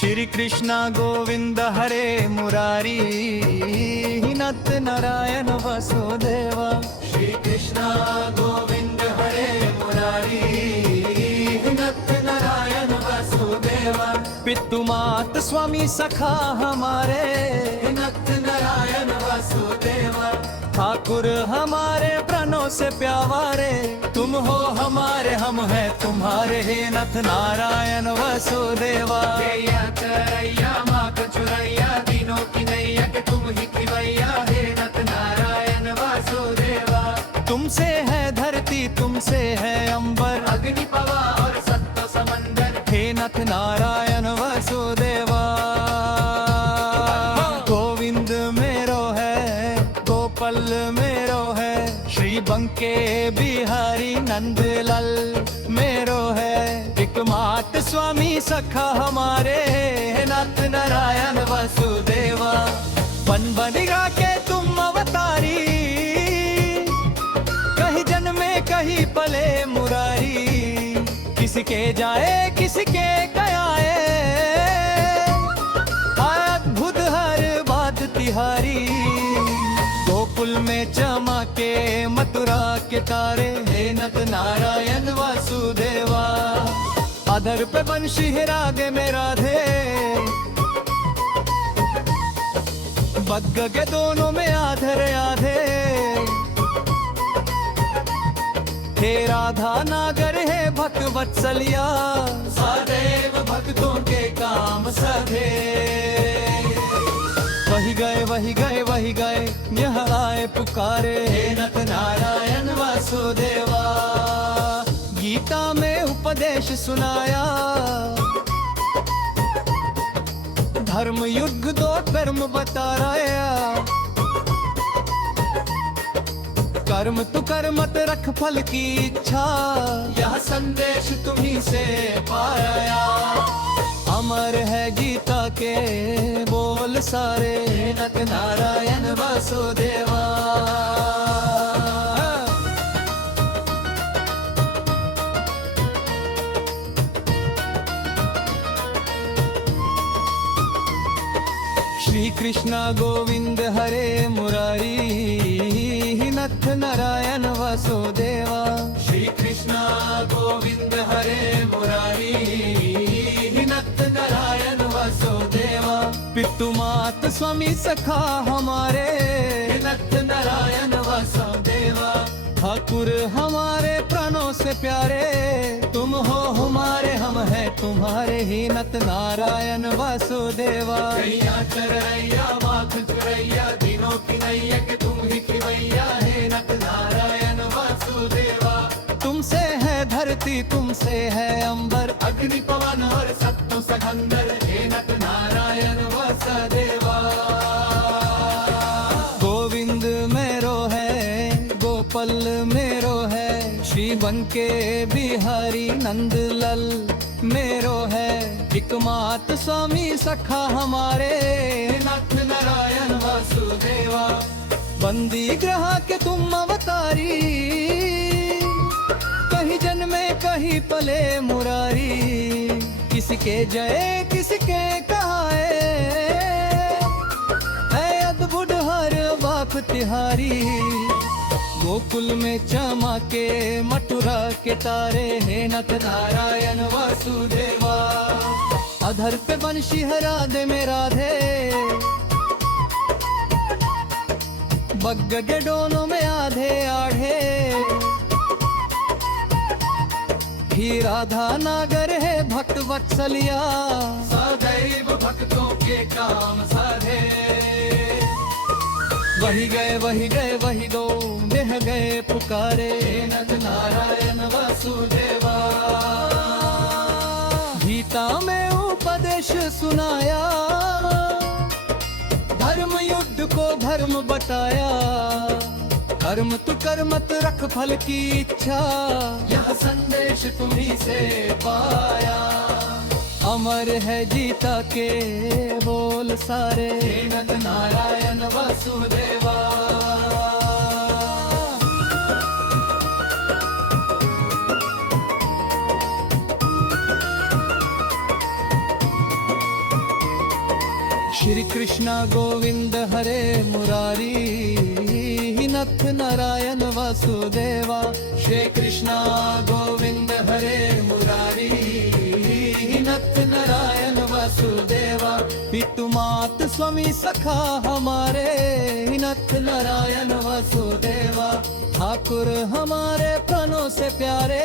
श्री कृष्ण गोविंद हरे मुरारी नत नारायण वसुदेवा। श्री कृष्ण गोविंद हरे मुरारी नत नारायण वसुदेवा। पितु मात स्वामी सखा हमारे नत नारायण वसुदेवा। ठाकुर हमारे प्राणों से प्यारे, तुम हो हमारे हम हैं तुम्हारे, हे नथ नारायण वसुदेवा। चरैया माँ कचुरैया दिनों की नैया के तुम ही खिवैया, हे नथ नारायण वसुदेवा। तुमसे है धरती तुमसे है अंबर, अग्नि पवा और सत्व समंदर, हे नथ नारायण वसुदेवा। गोविंद मेरो है गोपाल मेरो है, श्री बंके बिहारी नंदलाल मेरो है। एकमात स्वामी सखा हमारे, नाथ नारायण वसुदेवा। बन बनिगा के तुम अवतारी, कहीं जन्मे कहीं पले मुरारी। किसके जाए किसके कयाए, अद्भुत हर बात तिहारी। गोकुल में चमके मथुरा के तारे, हे नथ नारायण वसुदेवा। अधर पे बंशी रागे में राधे, बग्ग के दोनों में आधर आधे। हे राधा नागर है भक्त वत्सलिया, सदैव भक्तों के काम सधे। वही गए वही गए वही गए, यह आए पुकारे, हे नथ नारायण वसुदेवा। गीता में उपदेश सुनाया, धर्म युद्ध दो कर्म बताया। कर्म तू कर मत रख फल की इच्छा, यह संदेश तुम्ही से पाया। अमर है गीता के बोल सारे, नथ नारायण वसुदेवा। श्री कृष्ण गोविंद हरे मुरारी नथ नारायण वसुदेवा। श्री कृष्ण गोविंद हरे मुरारी नथ नारायण वसुदेवा। पितु मात स्वामी सखा हमारे, नथ नारायण वसुदेवा। ठाकुर हमारे प्राणों से प्यारे, तुम हो हमारे हम हैं तुम्हारे, ही नथ नारायण वसुदेवा। चरैया माख चुरैया दिनों की नैया के तुम ही खिवैया, हे नथ नारायण वसुदेवा। तुमसे है धरती तुमसे है अंबर, अग्नि पवन और सत्व सखंदर, हे नथ नारायण वसुदेवा। गोविंद मेरो है गोपाल मेरो है, श्री बंके बिहारी नंदलाल मेरो है। एकमात स्वामी सखा हमारे, नाथ नारायण वसुदेवा। बंदी ग्रह के तुम अवतारी, कहीं जन्मे कहीं पले मुरारी। किसके जय किसके कहाए, है अद्भुत हर बात तिहारी। गोकुल में चमके मथुरा के तारे, हे नथ नारायण वसुदेवा। अधर पे बंशी है राधे में राधे, बग्ग के डोलों में आधे आधे। ही राधा नागर है भक्त वत्सलिया, सदैव भक्तों के काम साधे। वही गए वही गए वही दो, देह गए पुकारे, नथ नारायण वसुदेवा। गीता में उपदेश सुनाया, धर्म युद्ध को धर्म बताया। कर्म तू कर मत रख फल की इच्छा, यह संदेश तुम्ही से पाया। अमर है गीता के बोल सारे, नथ नारायण वसुदेवा। श्री कृष्ण गोविंद हरे मुरारी नथ नारायण वासुदेवा। श्री कृष्ण गोविंद हरे मुरारी नथ नारायण वासुदेवा। पितु मात स्वामी सखा हमारे नथ नारायण वासुदेवा। ठाकुर हमारे प्राणों से प्यारे,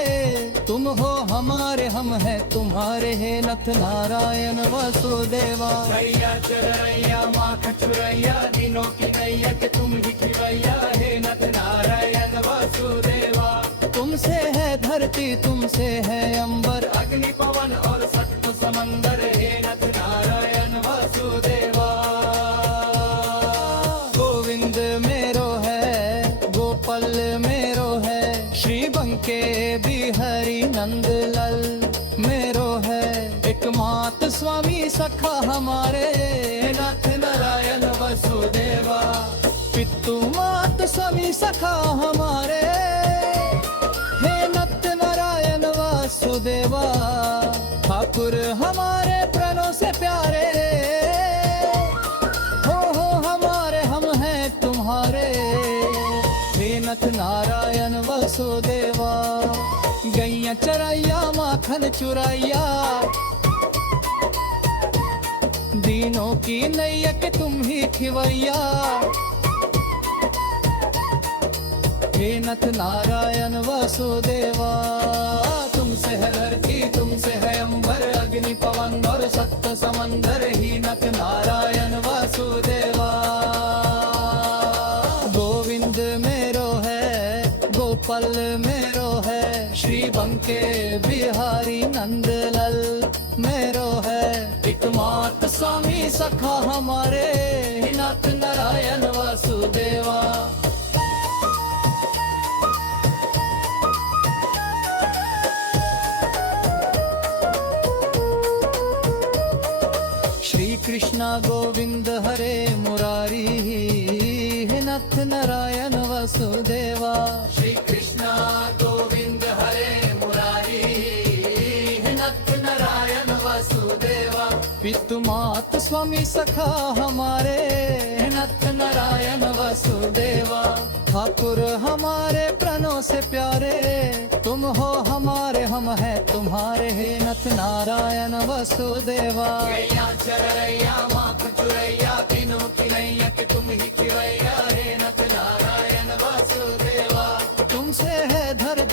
तुम हो हमारे हम हैं तुम्हारे, हे नथ नारायण वासुदेवा। भैया चरैया माख चुरैया दिनों की नैया के तुम ही खिवैया, हे नथ नारायण वासुदेवा। तुमसे है धरती तुमसे है अंबर, अग्नि पवन और सप्त समंदर, हे नथ नारायण वासुदेवा। गोविंद मेरो है गोपाल मेरो है, श्री बंके बिहारी नंदलाल मेरो है। एकमात स्वामी सखा हमारे नाथ नारायण वासुदेवा। पितु मात स्वामी सखा हमारे, हे नथ नारायण वासुदेवा। ठाकुर हमारे प्राणों से प्यारे, हो हमारे हम हैं तुम्हारे, हे नथ नारायण वासुदेवा। गैया चरैया माखन चुरैया दीनों की नैया के तुम ही खिवैया, हे नथ नारायण वासुदेवा। तुमसे है धरती तुमसे है अंबर, अग्नि पवन और सप्त समंदर, ही नथ नारायण वासुदेवा। गोविंद मेरो है गोपाल मेरो है, श्री बंके बिहारी नंदलाल मेरो है। एकमात स्वामी सखा हमारे नाथ नारायण वासुदेवा। श्री कृष्ण गोविंद हरे मुरारी नथ नारायण वासुदेवा। श्री कृष्ण गोविंद हरे मुरारी नथ नारायण वासुदेवा। पितु मात स्वामी सखा हमारे नथ नारायण वासुदेवा। ठाकुर हमारे प्राणों से प्यारे, तुम हो हमारे हम हैं तुम्हारे, हे नथ नारायण वासुदेवा। गैया चरैया माख चुरैया दिनों की नैया के तुम ही खिवैया, हे नथ नारायण वासुदेवा। तुमसे है धरती